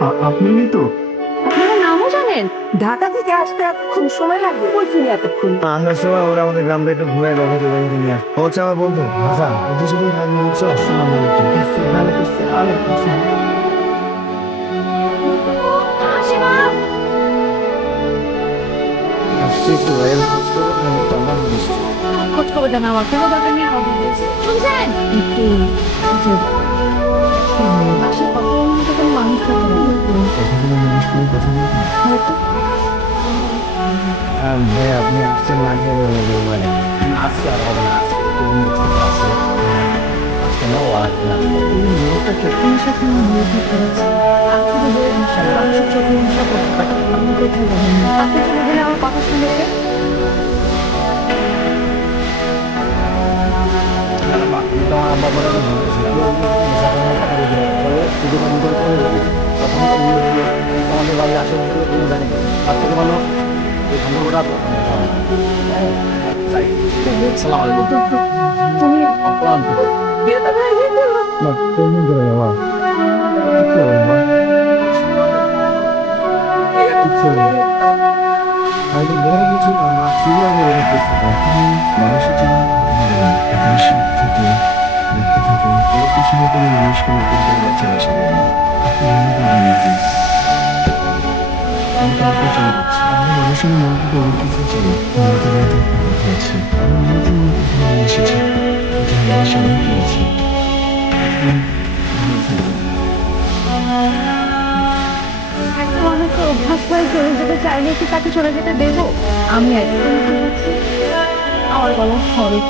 আপনি তো আপনার নামও জানেন? ঢাকা থেকে আসতে খুব সময় লাগবে বলছিনি এতক্ষণ। আসার সময় ওরা আমাদের গ্রামটা একটু ঘুরে দেখাতে পারবে নিয়ে আসবে। হচ্ছে আমার বন্ধু আচ্ছা ওদের সাথে থাকবে হচ্ছে আসসালামু আলাইকুম। ওয়ালাইকুম আসসালাম। হাসিমা! আজকে একটু ভাইয়ের খোঁজ করে আমার মিষ্টি। খোঁজ খবর জানা আমার কোনো দরকার নেই। শুনছেন? পাশে কত মতো কোনো মানুষ থাকে না। কতগুলো মানুষ নিয়ে কথা বলতে হয়তো ভাই আপনি আসছেন না খেয়ে মানে আজকে আর হবে না আজকে তো অন্য কিছু আছে আজকে না ও আসবে না এই মেয়েটাকে আপনার সাথে আমার বিয়ে করেছে। আপনি তো বলে মানুষের চোখে হিংসা করতে পারেন। আপনি কোথায় যাবেন না? আপনি চলে গেলে আমার কথা শুনেছে। কিন্তু আমার আব্বা বলে তখন তোমাদের বাড়ি আশেপাশে তুমি জানি তার থেকে ভালো এই সম্পর্কটা সালাম আলাইকুম তুমি বিয়েটা ভেঙে গেল। না তুমি করে বাবা কি করবো বাবা কিচ্ছু নেই হয়তো বড় কিছু না না কিভাবে মানুষের জীবন থেকে দেখতে থাকে বড় কিছু করে মানুষকে নতুন করে বাঁচা আসে আমি মানুষের মনকে পরিবর্তন চাই আমাদের মধ্যে একটা কথা আছে আমি নিজে এখানে এসেছি এখানে এসে আমি পেয়েছি একটা মানুষকে অভ্যাস করে চলে যেতে চাইলে কি তাকে চলে যেতে দেবো? আমি একদম আমার গলা খরচ